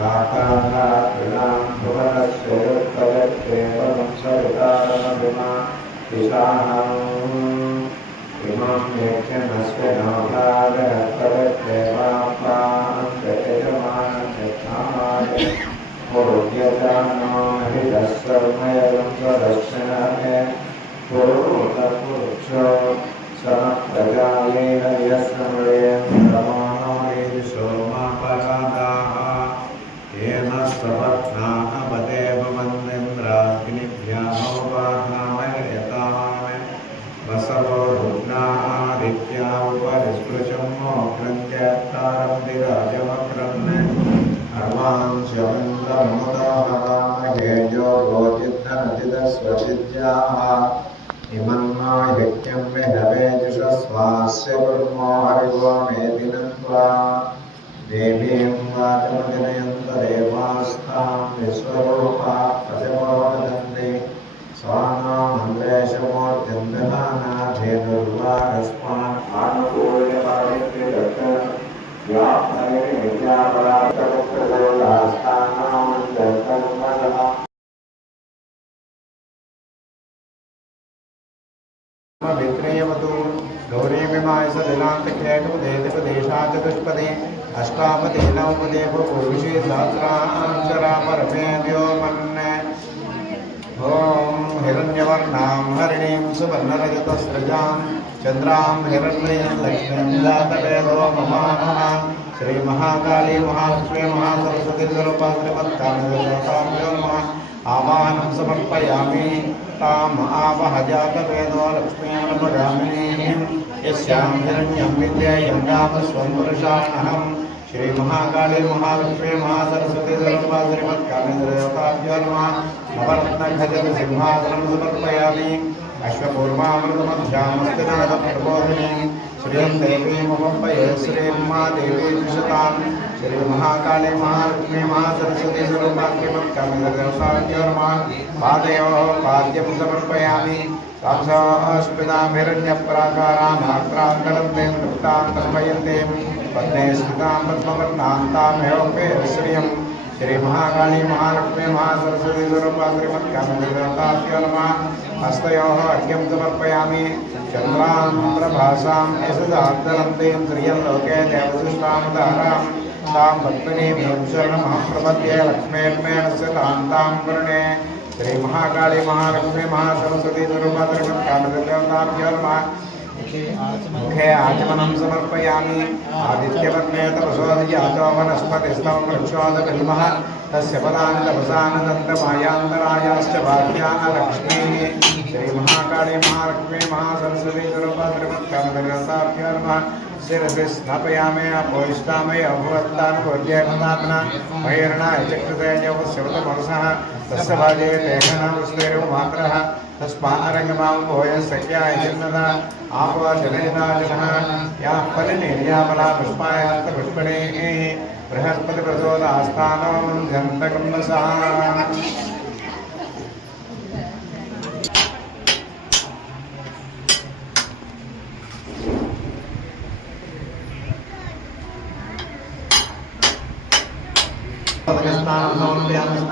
शाकानां भुवनस्य युक्तवत्तेवं सवितारमभिमा दिशानां इमं यज्ञनस्य नाभागस्तवत्तेवापां यजमानयज्ञाय पुरुषजानो हृदस्सर्वयं स्वदर्शनाय पुरुषो समप्रजायेन यस्मरेण प्रमाणेन सोमापरादाः येन सपत्नापदेव वन्देन्द्राग्निभ्यामोपाह्नामयताम् वसवो रुद्रादित्या उपरिस्पृशं मोक्षन्त्यत्तारं दिराजमक्रन् अर्वांशमिन्द्रमुदाहवामहे यो गोचिद्धनतिदस्वचिद्याः इमन्मा यज्ञं विहवेजुषस्वास्य कुर्मो हरिवो मेदिनन्त्वा देवीं वाचमजनयन्त देवास्तां विश्वरूपा प्रजमो वदन्ति स्वानामन्द्रेशमूर्तिन्दनाथेनुर्वारस्मान् आनुकूल्यपादित्यदत्त व्याप्तये विद्यापराक्रमप्रदोलास्तानामन्तर्कर्मणः वित्रेयवतु गौरीमिमाय सदिलान्तकेटुदेशपदेशाचतुष्पदे अष्टापदे नवपदे पुरुषे सहस्राक्षरा परमे व्योमन्ने ॐ हिरण्यवर्णां हरिणीं सुवर्णरजतस्रजां चन्द्रां हिरण्मयीं लक्ष्मीं जातवेदो ममानः श्रीमहाकाली महालक्ष्मी महासरस्वती स्वरूपा श्रीमत्कामेश्वराभ्यो नमः आवाहनं समर्पयामि ताम् आवहजातवेदो लक्ष्मीं यस्यां हिरण्यं विद्येयं रामस्वं पुरुषाणहं श्रीमहाकाली महालक्ष्मी महासरस्वती स्वरूपा श्रीमत्कामेश्वराभ्यो नमः नवरत्नखचित सिंहासनं समर्पयामि अश्वपूर्वामृतमध्यामस्तिनाथप्रबोधिनी श्रियं देवीमुपम्पये श्रीमादेवी द्विषतां श्रीमहाकाली महालक्ष्मी महासरस्वती स्वरूपा श्रीमत्कामेश्वराभ्यो नमः पादयोः पाद्यं समर्पयामि तांसास्मितां हिरण्यप्राकारां मात्रान्तरन्ते नृत्तां तन्मयन्तीं पद्मे स्थितां पद्मवर्णान्तामेवपे श्रियं श्रीमहाकाली महालक्ष्मी महासरस्वती स्वरूपा श्रीमत्कामेश्वराभ्यो नमः हस्तयोः अर्घ्यं समर्पयामि चन्द्रां प्रभासां यशदान्तरन्तीं श्रियं लोके देवसृष्टामदारां तां पद्मिनीं शरणमहं प्रपद्ये लक्ष्मीर्मेणस्य तान्तां वरुणे श्रीमहाकाली महालक्ष्मी महासरस्वती स्वरूपा श्रीमत्कामेश्वराभ्यो नमः मुखे आचमनं समर्पयामि आदित्यवर्णे तपसोऽधिजातो वनस्पतिस्तव वृक्षोदकल्मः तस्य पदानि तपसानन्दमायान्तरायाश्च भाग्यान् लक्ष्मीः श्रीमहाकाली महालक्ष्मी महासरस्वती स्वरूपा श्रीमत्कामेश्वराभ्यो नमः शिरसि स्नापयामि अपोष्टामि अभवत्तानुपूर्येकदात्मना मयर्णाय चक्षुषे योगस्यवतमनसः तस्य भाजे लेखनावस्तेरु मात्रः तस्मारङ्गमां भूयः सख्याय जिन्नदा आपो जलयिताजनः याः फलिनीर्यामला पुष्पायास्तपुष्पिणीः बृहस्पतिप्रचोदास्तानो मन्ध्यन्तकम्बसः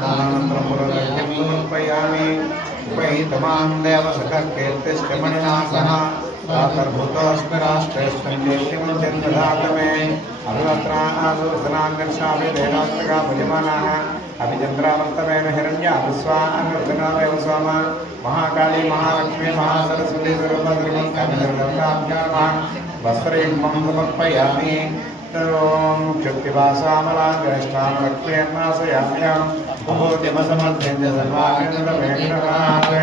स्नानन्तरं पुरोदर्घ्यं समर्पयामि उपैतमां देवसखकीर्तिश्च मणिना सह प्रातर्भूतोऽस्मि राष्ट्रेऽस्मिन् कीर्तिमञ्चं ददातु मे अभिवक्त्रासुरसनान्यर्षामि देवात्मका भुजमानाः अभिचन्द्रावर्तमेन हिरण्या विश्वान्वर्धनादेव स्वाम महाकाली महालक्ष्मी महासरस्वती स्वरूपा श्रीमत्कामेश्वराभ्यो नमः वस्त्रयुग्मं समर्पयामि ॐ क्षुत्तिवासामलाङ्गष्टां लक्ष्मीर्नाशयाम्यां भूतिमसमर्थ्यन्त सर्वाङ्गमेघ्नकात्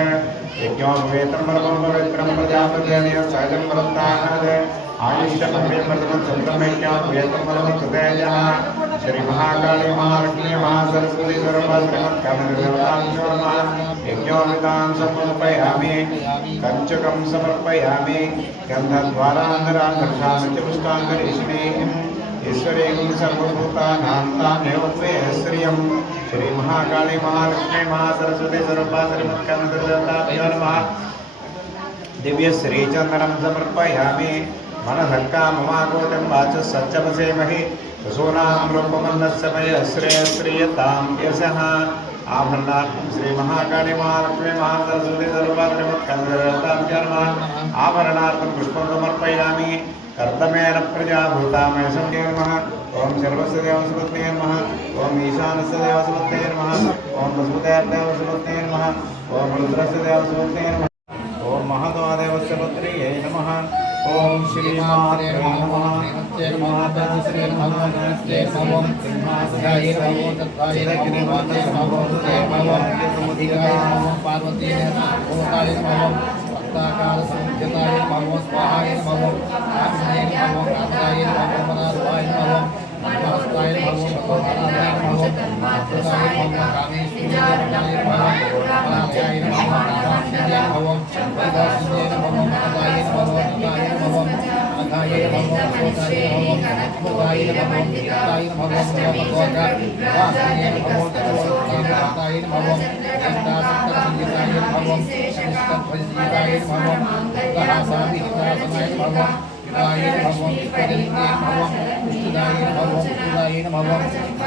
यज्ञोपवेतं परमं पवित्रं प्रजापतेन सहजं प्रत्तानात् आयुष्यमभ्यमृतं सत्रमेज्ञोपवेतं परमं सुतेजः श्रीमहाकाली महालक्ष्मी महासरस्वती स्वरूपा श्रीमत्कामेश्वराभ्यो नमः यज्ञोपवीतां समर्पयामि कञ्चुकं समर्पयामि गन्धद्वारान्तरान्तर्षामि च पुष्टाङ्गरीष्णीम् ईश्वरीं सर्वभूतानां तामेव श्रियं श्रीमहाकाली महालक्ष्मी महासरस्वती स्वरूपा श्रीमत्कामेश्वराभ्यो नमः दिव्यश्रीचन्दनं समर्पयामि मनसः काममागोचं वाचः सच्चमसेमहि वसूनां रूपमन्नस्य श्रेयश्रीयतां यशः आभरणार्थं श्री महाकाली महालक्ष्मी महासरस्वती सर्वपात्रिमत्कन्दरताभ्यो नमः आभरणार्थं पुष्पं समर्पयामि कर्तमेन प्रजाभूतामयसं नमः ओम सर्वस्य देवसुपत्ने नमः ओम ईशानस्य देवसुपत्ने नमः ओम वसुदेवदेवसुपत्ने नमः ओम रुद्रस्य देवसुपत्ने नमः ओम महादेवस्य पत्न्यै नमः ओम श्रीमात्रे नमः माता श्री महागणपते नमः सिंहासनाय नमः तत्काय नमः पार्वती नमः भक्ताकाल संख्यताय नमः स्वाहाय नमः आत्मने नमः काताय नमः मनार्वाय नमः नमस्ताय नमः भगवानाय नमः मातृकाय नमः कामेश्वराय नमः मनाध्याय नमः नारायणाय नमः वैदास्ये नमः मनाय नमः नाय नमः अनाय नमः सोताय नमः भगवाय नमः ताय नमः भगवता वासुदेवाय नमः तत्त्वज्ञाताय नमः वेदान्तसंहिताय नमः निष्ठभजिताय नमः गहासाभिहिताय नमः गाय नमः विष्णुदेवाय नमः विष्णुदाय नमः विष्णुदाय नमः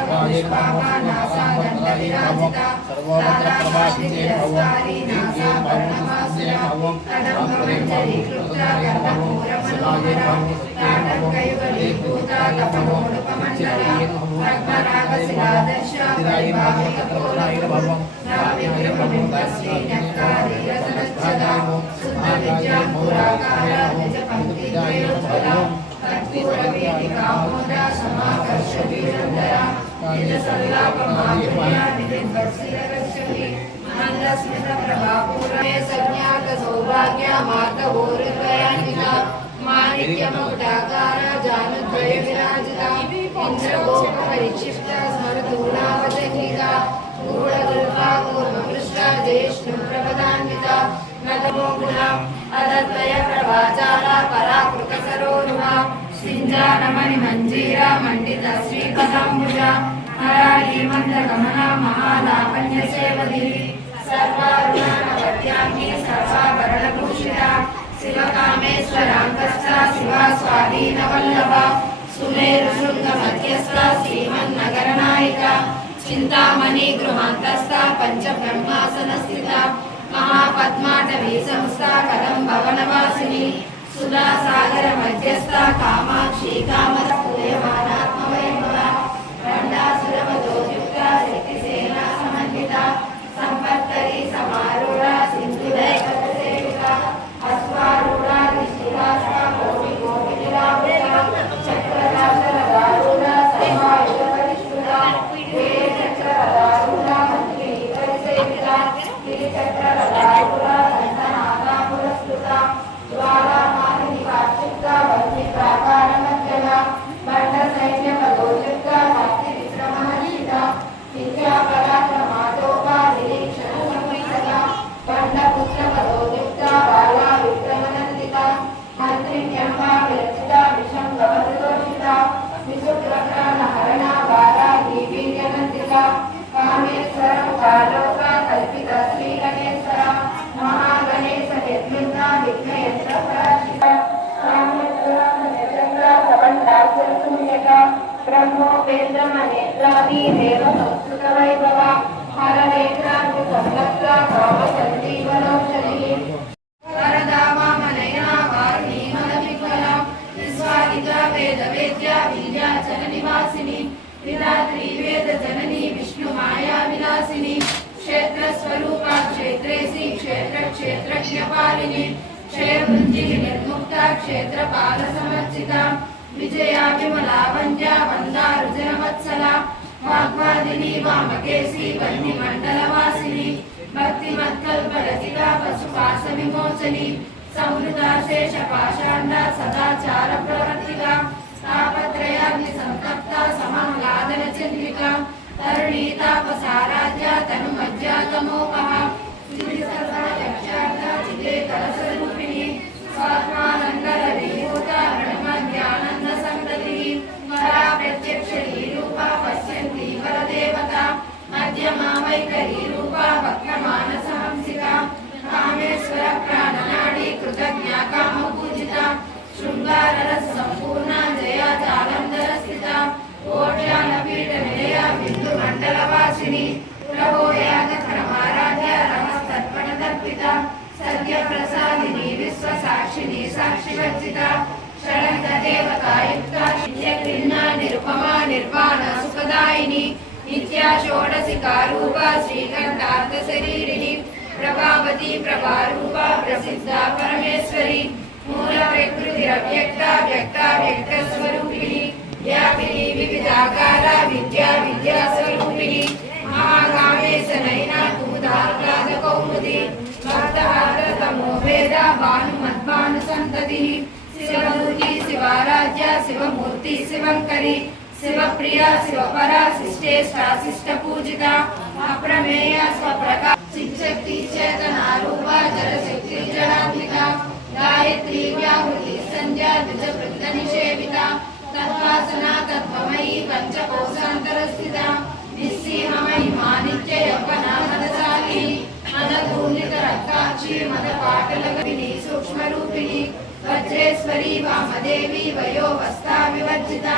गाय नमः महासाम्बराय नमः सर्वमन्त्रप्रभासिते नमः देव्ये नमः सुस्ते नमः रात्रे नमः रुद्राय नमः शिवाय नमः सत्ये नमः देवभूताय नमः चित्ताय नमः रत्नाय नमः सिद्धाय नमः तत्त्वज्ञाय नमः नाव्याय नमः तस्यै नमः सनच्चदाय नमः आगाय नमः रागाय नमः जपन्तिदाय नमः तत्त्ववेदिकामुद्रा समाकर्षति सुन्दरा निजसल्लापमाधुर्या निधिर्वत्सिरगच्छति मन्दस्मितप्रभापूरमे सौभाग्यमार्गभूरिद्वयान्विता माणिक्यमकुटाकार जानुद्वय विराजिता इन्द्रगोपरिक्षिप्ता स्मरतूणावतंगिका गूढगर्भा कूर्मपृष्ठा जयेष्णुप्रपदान्विता नतमोगुणा अदद्वय प्रभाजाला पराकृतसरोरुहा सिञ्जानमणिमञ्जीरा मण्डिता श्रीपदाम्बुजा हराळीमन्दगमना महालावण्यसेवधिः सर्वारुणानवद्याङ्गी सर्वाभरणभूषिता शिवकामेश्वराङ्गस्था शिवा स्वाधीनवल्लभा सुमेरुशृङ्गमध्यस्था श्रीमन्नगरनायिका चिन्तामणि गृहान्तस्था पञ्चब्रह्मासनस्थिता महापद्माटवी संस्था कदम्बवनवासिनी सुधासागर मध्यस्था कामाक्षी कामस्तूयमानात्मवैभवा रण्डासुरवधोयुक्ता शक्तिसेना समन्विता सम्पत्करी समारूढा सिन्धुदैकसेविता अश्वारूढा निष्ठिरास्ता कोटिकोटिनिरावृता चक्रराजरदारूढा सर्वायुधपरिष्कृता चक्ररदारूढा मन्त्रीपरिसेविता गिरिचक्ररदारूढा दण्डनादा पुरस्कृता ज्वालामालिनिवाक्षिप्ता वह्निप्राकारमध्यगा बण्डसैन्यपदोयुक्ता भक्तिविक्रमहर्षिता विद्यापराक्रमादोपा निरीक्षणसंहिता बण्डपुत्रपदोयुक्ता बाला विक्रमनन्दिता मन्त्रिण्यम्बा विरचिता विशङ्गवदोषिता विशुक्रप्राणहरणा बाला वीर्यनन्दिता कामेश्वरमुखालोका कल्पिता श्रीगणेश्वरा महागणेश निर्मिता विघ्नयन्त्रपराशिता कामेश्वरा सबण्डासुरशून्यका ब्रह्मोपेन्द्रमनेत्रादी देव संस्कृतवैभवा हरनेत्राद्युसंलग्ना कामसञ्जीवनौषधिः वरदा वामनयना वारुणी मनविह्वला विश्वादिका वेदवेद्या विन्ध्याचलनिवासिनी विधात्री वेदजननी विष्णुमाया विलासिनी क्षेत्रस्वरूपा क्षेत्रेसी क्षेत्रक्षेत्रज्ञपालिनी क्षेत्रवृञ्जिः निर्मुक्ता क्षेत्रपालसमर्चिता विजया विमला वन्द्या वन्दारुजनवत्सला वाग्वादिनी वामकेशी वह्निमण्डलवासिनी भक्तिमत्कल्परसिका पशुपाशविमोचनी संहृता शेषपाषाण्डा सदाचारप्रवर्तिका तापत्रयाग्निसन्तप्ता समाह्लादनचन्द्रिका तरुणीतापसाराध्या तनुमज्जातमोपहा सर्वलक्ष्यार्था चिते कलशरूपिणी स्वात्मानन्दरविभूता ब्रह्मज्ञानन्दसन्ततिः परा प्रत्यक्षरीरूपा पश्यन्ती परदेवता मध्यमा वैखरीरूपा वक्रमानसहंसिका कामेश्वरप्राणनाडी कृतज्ञा कामपूजिता शृङ्गाररसम्पूर्णा जया जालन्धरस्थिता షోడశికారూప శ్రీకంఠార్థ శరీరిణి ప్రభావతి ప్రభారూప ప్రసిద్ధా పరమేశ్వరి మూల ప్రకృతి అవ్యక్త వ్యక్త వ్యక్త స్వరూపిణి వ్యాపిని వివిధాకార విద్యా విద్యా స్వరూపిణి మహాకామేశ నయనా భూతాహ్లాద కౌముది భక్తహారతమో వేద భానుమద్భాను సంతతి శివమూర్తి శివారాధ్య శివమూర్తి శివంకరి శివప్రియ శివపర శిష్టేష్టాశిష్ట పూజిత అప్రమేయ స్వప్రకా శక్తి చేతనారూప జలశక్తి జలాత్మిక గాయత్రి వ్యాహృతి సంధ్యా ద్విజవృత్త నిషేవిత తత్వాసన తత్వమయీ పంచకోశాంతర స్థిత నిస్సీమమయి మానిత్య యవ్వన మదశాలిని మదపూర్ణిత రక్తాక్షి మద పాటలగవిని సూక్ష్మరూపిణి వజ్రేశ్వరి వామదేవి వయోవస్థా వివర్జిత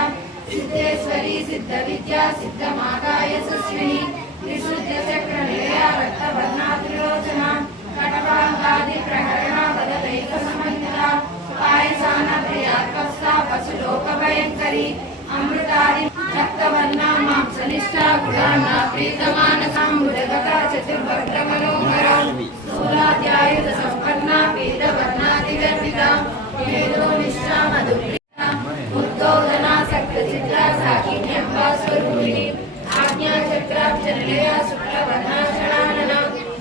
సిద్ధేశ్వరి సిద్ధ విద్యా సిద్ధ మాతాయ సస్విని విశుద్ధ చక్ర నిలయ రక్తవర్ణ త్రిలోచన కటవాంగాది ప్రహరణ వదలైక సమన్విత పాయసాన ప్రియాత్వస్థ పశులోక భయంకరి అమృతాది రక్తవర్ణ మాంసనిష్ట గుణాన ప్రీతమానసాంబుజగత చతుర్భద్రమనోహర స్థూలాధ్యాయుధ సంపన్న పీతవర్ణాది గర్విత మేధో నిష్ఠా మధుప్రియ ఉద్దోదన సక్త చిత్ర సాకిన్యంబా స్వరూపిణి ఆజ్ఞా చక్రాబ్జనిలయ శుక్లవర్ణాచరణానన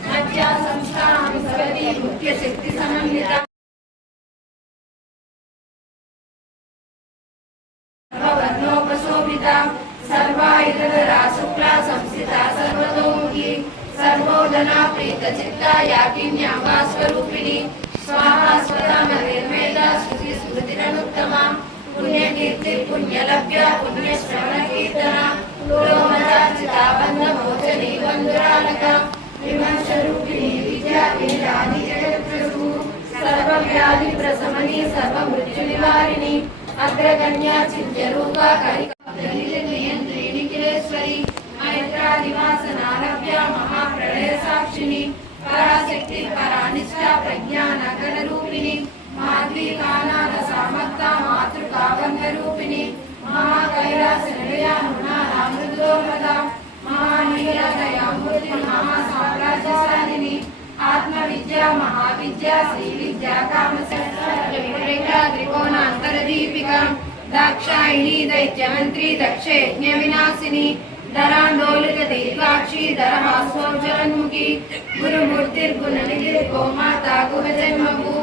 మధ్యా సంస్థా హంసవతి ముఖ్య శక్తి సమన్విత సర్వవర్ణోపశోభిత సర్వాయుధరా శుక్లా సంస్థిత సర్వతోముఖి సర్వోదన ప్రీత చిత్త యాకిన్యాంబా స్వరూపిణి స్వాహా స్వదా నిర్వేద శృతి స్మృతిరనుత్తమ పుణ్యకీర్తి పుణ్యలభ్య పుణ్యశ్రవణ కీర్తన లోమచార్చితాబంధ మోచని వందురాలక విమర్శరూపిణి విద్యా వీరాది జగత్ప్రభు సర్వవ్యాధి ప్రశమని సర్వమృత్యు నివారిణి అగ్రగణ్య చింత్యరూప నియంత్రిణి కిలేశ్వరి మైత్రాదివాసనాలభ్య మహాప్రళయ సాక్షిణి పరాశక్తి పరానిష్ట ప్రజ్ఞానగర రూపిణి మాధ్వీకానాద సామర్థ మాతృకాబంధ రూపిణి మహాకైలాస నిలయ మృదోమద మహానీలదయామూర్తి మహాసామ్రాజ్యశాలిని ఆత్మ విద్య మహావిద్య శ్రీ విద్యా కామశస్త్ర త్రికోణాంతరదీపిక దాక్షాయిణి దైత్యమంత్రి దక్షయజ్ఞ వినాశిని ధరాందోళిత దీర్ఘాక్షి ధరహాస్వోజ్జలన్ముఖి గురుమూర్తిర్గుణనిధి గోమాతా గుహజన్మభూ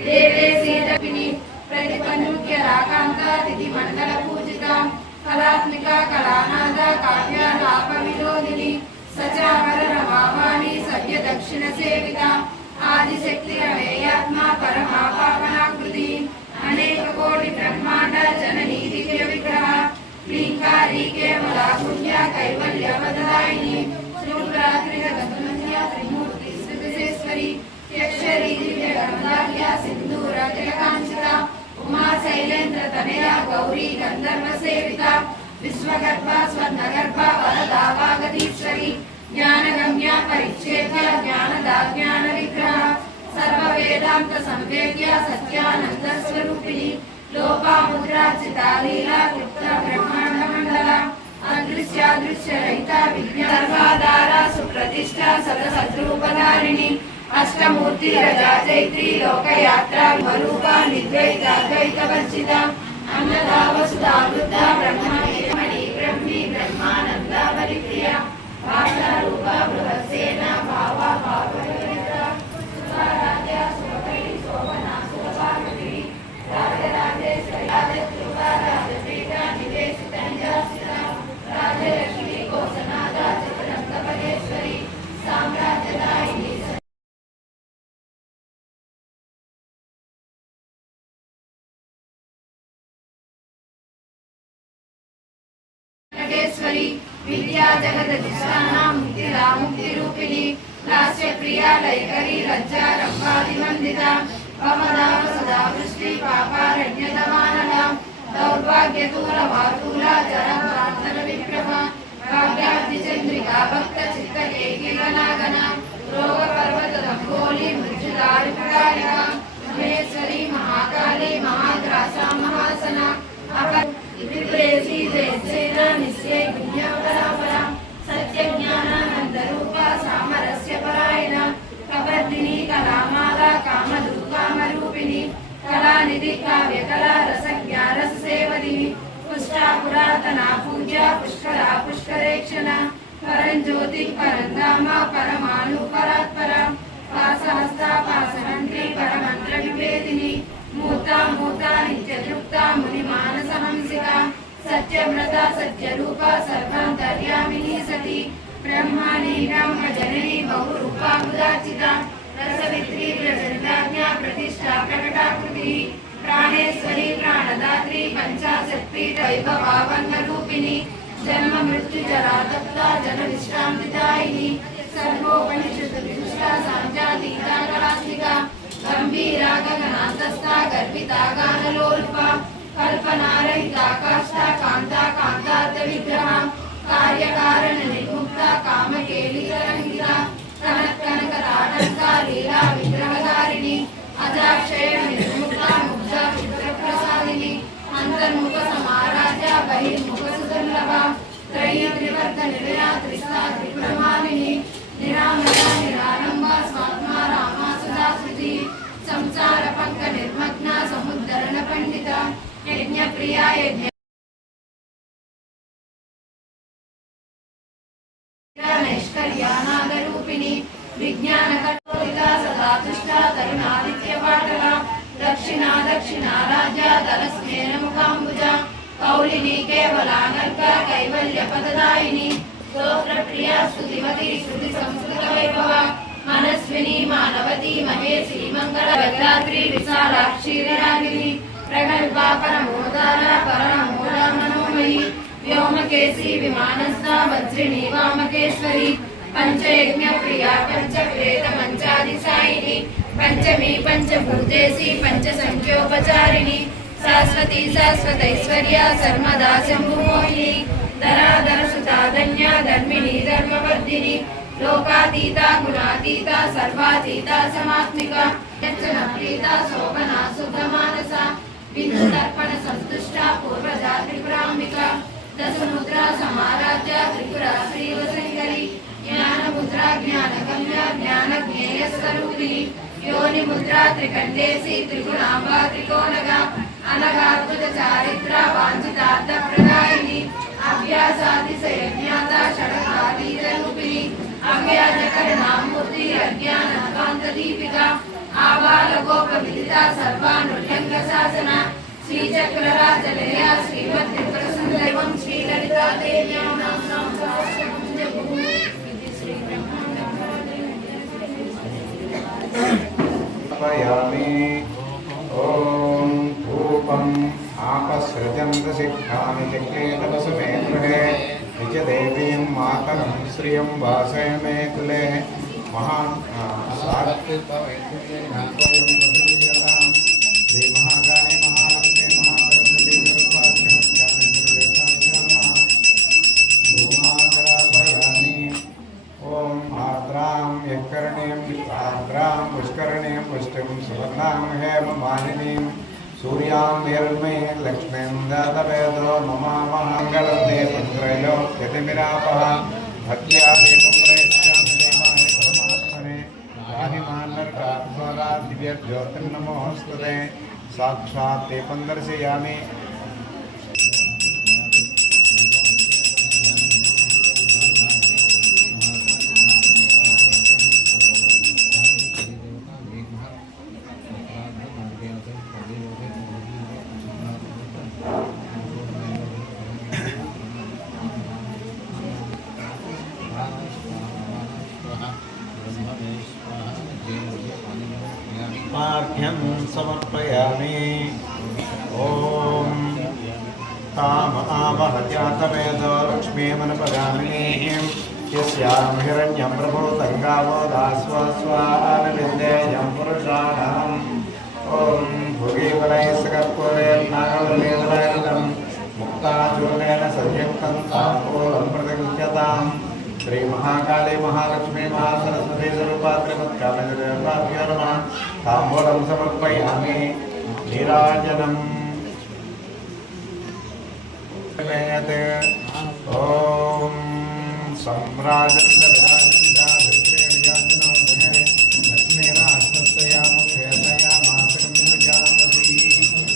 దేవే సీతపిని ప్రతిపన్ముఖ్య రాకాంత తిథి మండల పూజిత కళాత్మిక కళానాద కావ్యాలాప విరోధిని సచావర రమావాణి సద్య దక్షిణ సేవిత ఆదిశక్తి రమేయాత్మ పరమా పావనాకృతి అనేక కోటి బ్రహ్మాండ జననీ దివ్య విగ్రహ క్లీంకారీ కేవలా పుణ్య కైవల్య వదదాయిని శ్రీరాత్రిగతునన్య త్రిమూర్తి శ్రీవిశేశ్వరి యక్షరీ దివ్య గంధార్య సింధూర తిలకాంచిత ఉమా శైలేంద్ర తనయ గౌరీ గంధర్వ సేవిత విశ్వగర్భ స్వర్ణగర్భ వరదా వాగదీశ్వరి జ్ఞానగమ్య పరిచ్ఛేద్య జ్ఞానదా జ్ఞాన విగ్రహ సర్వ వేదాంత సంవేద్య సత్యానంద స్వరూపిణి లోపాముద్రార్చిత లీలా క్లుప్త బ్రహ్మాండ మండల అదృశ్యాదృశ్య రహిత విజ్ఞానాధార సుప్రతిష్ఠ సదసద్రూపధారిణి అష్టమూర్తి రజా చైత్రి లోకయాత్ర స్వరూప నిర్ద్వైతాద్వైత వర్జిత అన్నదా వసుధా వృద్ధ బ్రహ్మణి బ్రహ్మి బ్రహ్మానంద పరిప్రియ భాషారూప బృహస్సేన భావ భావరిత సురారాధ్య సుభకరి శోభనా సుభాగరి రాజరాజేశ్వరి రాజకృప రాజపీఠ నివేశిత నిజాస్థిత రాజలక్ష్మి కోసనాద చతురంగపదేశ్వరి సామ్రాజ్యదాయిని విద్యా జగదధిష్టానాం ముక్తిదా ముక్తి రూపిణి లాస్య ప్రియా లైకరి లజ్జా రంభాది వందిత భవదావ సదా వృష్టి పాపారణ్యదమానల దౌర్భాగ్య దూర వాతూల జర ప్రార్థన విప్రభ భాగ్యాబ్ది చంద్రికా భక్త చిత్త కేకిలనాగన రోగ పర్వత దంభోలి మృత్యుదారికారిక మహేశ్వరి మహాకాళి మహాగ్రాస మహాసన అప విప్రేసి జయసేన నిశ్చయ పుణ్యపరాపర సత్య काव्यकला रसज्ञा रससेवनी पुष्टा पुरातना पूज्या पुष्करा पुष्करेक्षणा परञ्ज्योति परन्धाम परमाणु परात्परा पासहस्ता पासहन्त्री परमन्त्र विवेदिनी मूर्ता मूर्ता नित्यतृप्ता मुनिमानसहंसिका सत्यव्रता सत्यरूपा सर्वान्तर्यामिनी सती ब्रह्माणी ब्रह्मजननी बहुरूपा उदाचिता रसवित्री प्रचण्डाज्ञा प्रतिष्ठा प्रकटाकृतिः प्राणेश्वरी प्राणदात्री पंचाशत्पीठ वैभवावन्नरूपिणी जन्म मृत्यु जरा तप्ता जन विश्रांतिदायिनी सर्वोपनिषद विशिष्टा सांख्यातीता कलात्मिका गंभीरा गगनान्तस्था गर्भिता गानलोलुपा कल्पनारहिता काष्ठा कांता कांतार्थ विग्रहा कार्यकारण निर्मुक्ता कामकेलिकरहिता कनक कनकराटंका लीला विग्रहधारिणी अजाक्षय निर्मुक्ता मुग्धा चित्रप्रसादिनी अंतर्मुख समाराध्या बहिर्मुख सुदुर्लभा त्रयी त्रिवर्त निलया त्रिस्ता त्रिप्रमालिनी निरामया निरालंबा स्वात्मा रामा सदा स्मृति संसार पंक निर्मग्ना समुद्धरण पंडिता यज्ञ प्रिया यज्ञ नैष्कर्यानादरूपिणी विज्ञान कठोरिता सदा तुष्टा तरुणादित्य पाटला दक्षिणा दक्षिणा राजा दलस्मेन मुखाम्बुजा कौलिनी केवलानर्क कैवल्य पददायिनी स्तोत्र प्रिया स्तुतिमती श्रुति संस्कृत वैभव मनस्विनी मानवती महेशी मंगल भद्रात्री विशालाक्षी विरागिनी प्रगल्भा परमोदारा परमोदा मनोमयी व्योमकेशी विमानस्था वज्रिणी वामकेश्वरी पंचयज्ञ प्रिया पंचप्रेत पंचादिशायिनी पंचमी पंचभूतेशी पंचसंख्योपचारिणी शाश्वती शाश्वतैश्वर्या सर्वदा शंभुमोहिनी धराधर सुता धन्या धर्मिणी धर्मवर्धिनी लोकातीता गुणातीता सर्वातीता समात्मिका यज्ञप्रीता शोभना शुद्धमानसा बिन्दुदर्पण संतुष्टा पूर्वजा त्रिपुराम्बिका दशमुद्रा समाराध्या त्रिपुरा श्रीवशंकरी ज्ञानमुद्रा ज्ञानगम्या ज्ञानज्ञेयस्वरूपिणी योनिमुद्रा त्रिकण्डेशी त्रिगुणाम्बा त्रिकोणगा अनगाद्भुत चारित्रा वाञ्छितार्थप्रदायिनी अभ्यासातिशयज्ञाता षडगातीतरूपिणी अव्याजकरणामूर्ति अज्ञानध्वान्तदीपिका आबालगोपविदिता सर्वानुल्लङ्घशासना श्रीचक्रराजलया श्रीमद्त्रिपुरसुन्दरीं श्रीललिता देव्यां नाम्नां सहस्रकुञ्जभूः ॐ धूपम् आपसृजन्तसिद्धानि चक्लेतवसुमे गृहे निजदेवीं मातरं श्रियं वासयमे कुले महान् श्रीमहाकाली महालक्ष्मी महालक्ष्मी ओम आद्रां यकर्णीं आद्रां पुष्करणीं पुष्टिं सुवर्णां हेममालिनीं सूर्यां निर्मये लक्ष्मीं दातवेदो मम महामङ्गलते पञ्चरयो यतिमिरापः भक्त्या देवं प्रयच्छामि देवाय परमात्मने राहिमान्नर्कात्मरा दिव्यज्योतिर्नमोऽस्तुते साक्षात् ते दर्शयामि पाठ्यं समर्पयामि ॐ ताम आवहत्यातवेदो लक्ष्मीमनपगामिनीं यस्यां हिरण्यं प्रभूतं गावो दास्वस्वानविन्देयं पुरुषाणाम् ॐ भुगीवलैस्कर्पूरेर्नागवल्लीधरायुधं मुक्ताचूर्णेन संयुक्तं ताम्बूलं प्रतिगृह्यताम् श्री महाकाली महालक्ष्मी महासरस्वती स्वरूपा त्रिपत्कालजदेवाभ्यो नमः ताम्बूलं समर्पयामि नीराजनम् ॐ सम्राजन् लक्ष्मीनास्तया मुखेतया मातरं जामसी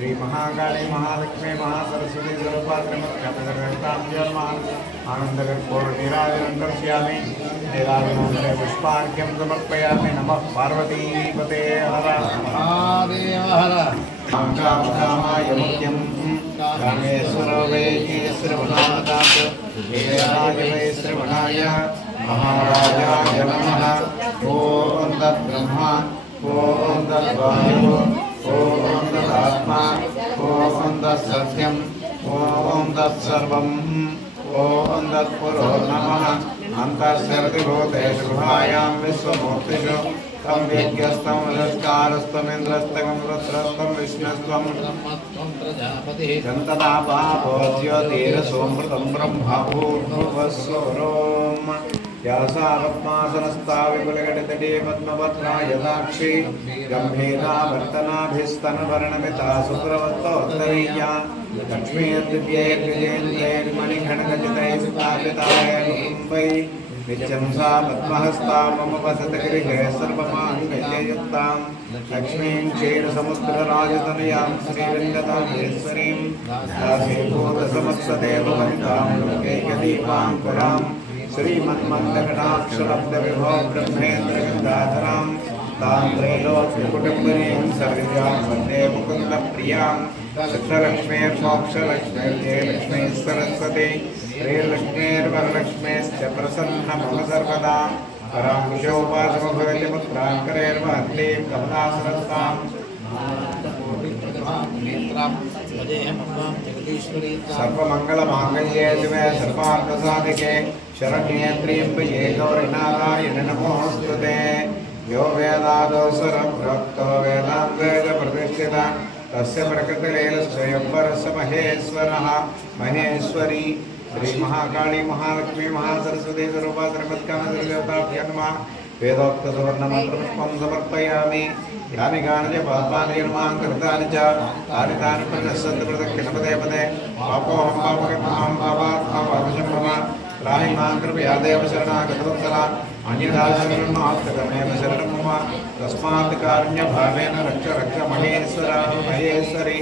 श्री महाकाली महालक्ष्मी महासरस्वती स्वरूपात्मकर्ताभ्यो आनंदकर्पूरनीराजनं दर्शयामि नीराजनोदरे पुष्पार्घ्यं समर्पयामि नमः पार्वतीपते हर महादेव हर कामाय मुख्यं कामेश्वर वै श्रवणादात हेराय वै श्रवणाय महाराजाय नमः ॐ तद्ब्रह्मा ॐ तद्वायुः ॐ तदात्मा ॐ तत्सत्यम् ॐ तत्सर्वम् ॐ तत्पुरो नमः अन्तःशरतिभूतेषु गुहायां विश्वमूर्तिषु तं यज्ञस्तं रजस्कारस्तमिन्द्रस्तकं रुद्रस्तं विष्णुस्त्वं ब्रह्मत्वं प्रजापतिः गन्तदापापोज्योतिरसोमृतं ब्रह्मा भूर्भुवस्वरोम् यासावत्मासनस्ता विपुलगटितटे पद्मपत्रा यदाक्षी गम्भीरा वर्तनाभिस्तनवर्णमिता सुप्रवत्तोत्तरीया लक्ष्मीर्दिव्यैर्विजेन्द्रैर्मणिखण्डखचितैः स्थापिताय कुटुम्बै नित्यं सा पद्महस्ता मम वसतगृहे सर्वमाङ्गल्ययुक्तां लक्ष्मीं क्षीरसमुद्रराजतनयां श्रीरङ्गतामेश्वरीं दासीभूतसमत्सदेव वनितां लोकैकदीपाङ्कुरां श्रीमन्मन्दकटाक्षलब्धविभो ब्रह्मेन्द्रगन्धाधरां तां त्रैलोक्यकुटुम्बिनीं सर्विजां वन्दे मुकुन्दप्रियां लक्ष्मीर्मोक्षलक्ष्मीर्जयलक्ष्मीः सरस्वती श्रीलक्ष्मीर्वरलक्ष्मीश्च प्रसन्न मम सर्वदा पराङ्कुशोपासमभवति पुत्राङ्करेर्वहन्तीं कमलासनस्तां सर्वमङ्गलमाङ्गल्ये शिवे सर्वार्थसाधिके शरण्ये त्र्यम्बके गौरीनारायणि नमोऽस्तुते यो वेदादो स्वरप्रोक्तो वेदान्तेन प्रतिष्ठितः तस्य प्रकृतिरेलस्य यम्बरस्य महेश्वरः महेश्वरी श्री महाकाली महालक्ष्मी महासरस्वती स्वरूपा श्रीमत्कामदेवताभ्यो नमः वेदोक्तसुवर्णमन्त्रपुष्पं समर्पयामि यानि कानि च पापानि निर्मां कृतानि च तानि तानि प्रनश्यन्ति प्रदक्षिणपदे पदे पापोऽहं पापकर्महं पापात्मा पापशं मम त्राहि मां कृपया देव शरणागतवत्सला अन्यथा शरणं नास्त्यमेव शरणं मम तस्मात् कारुण्यभावेन रक्ष रक्ष महेश्वर महेश्वरी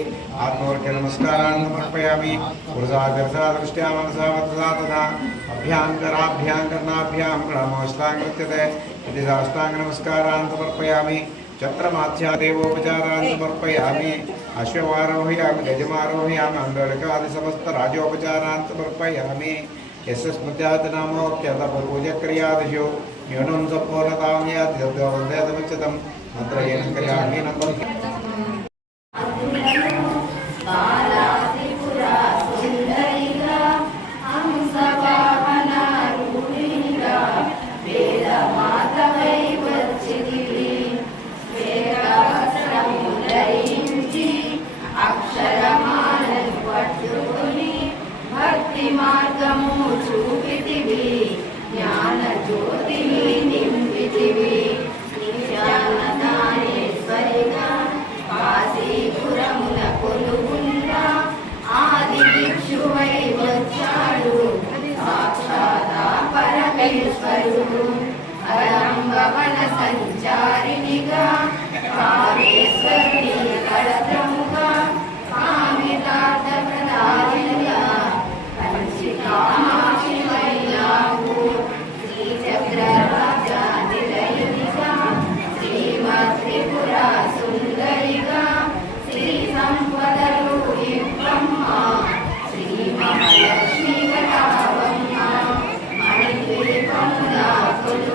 आत्मवर्गनमस्कारान् समर्पयामि पुरुषादर्शा दृष्ट्या मनसा वदसा तथा अभ्याङ्कराभ्यां कर्णाभ्यां प्रणमोष्टाङ्गृत्यते इति साष्टाङ्गनमस्कारान् समर्पयामि छत्रमाध्यादेवोपचारान् समर्पयामि अश्वमारोहयामि गजमारोहयामि अण्डलिकादिसमस्तराजोपचारान् समर्पयामि यस्य स्मृत्यादिनामोक्त्यतपूर्वजक्रियादिषु न्यूनं सम्पूर्णतां याति वन्देतमुच्यतं मन्त्रयेन क्रियाहीनं భక్తి మార్గము చూపితివి జ్ఞాన జ్యోతిని నింపితివి నిత్యానదానేశ్వరిగా కాశీపురమున కొలువుండా ఆది భిక్షువై వచ్చాడు సాక్షాత్ పరమేశ్వరుడు అరంగవన సంచారినిగా కామేశ్వరుని కళత్రముగా కామితార్థ ప్రదానిగా కంచి కామాక్షిమయ్యావు శ్రీచక్రరాజానిలయునిగా శ్రీమత్ త్రిపుర సుందరిగా శ్రీ సంపదలు ఇవ్వమ్మ శ్రీ మహాలక్ష్మి కటావమ్మ మణిద్వీపముగా కొలు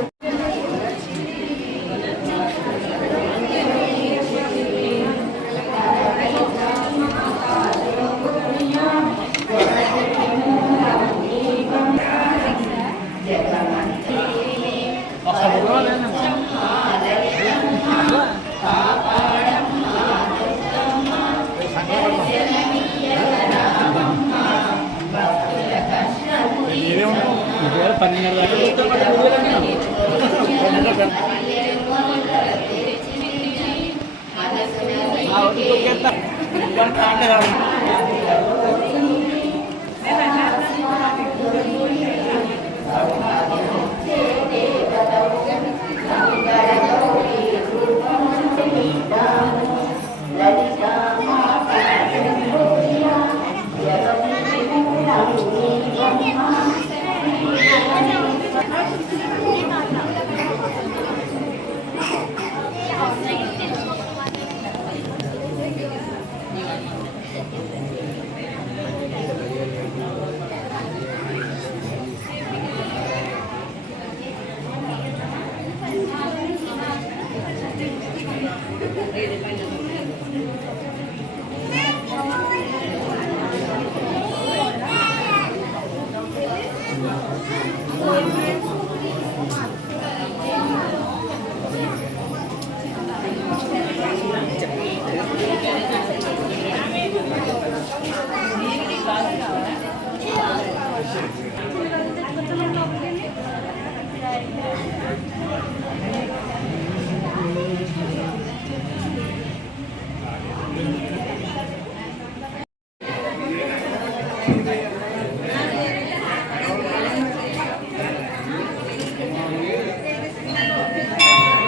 లలితా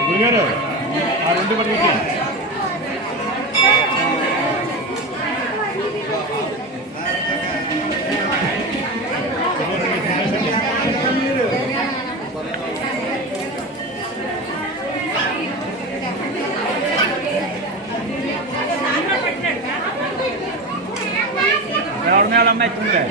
గురుగారు ఆ రెండు పట్టుకుంటే ఎవరిని వాళ్ళ అమ్మాయి ఇచ్చిందిలే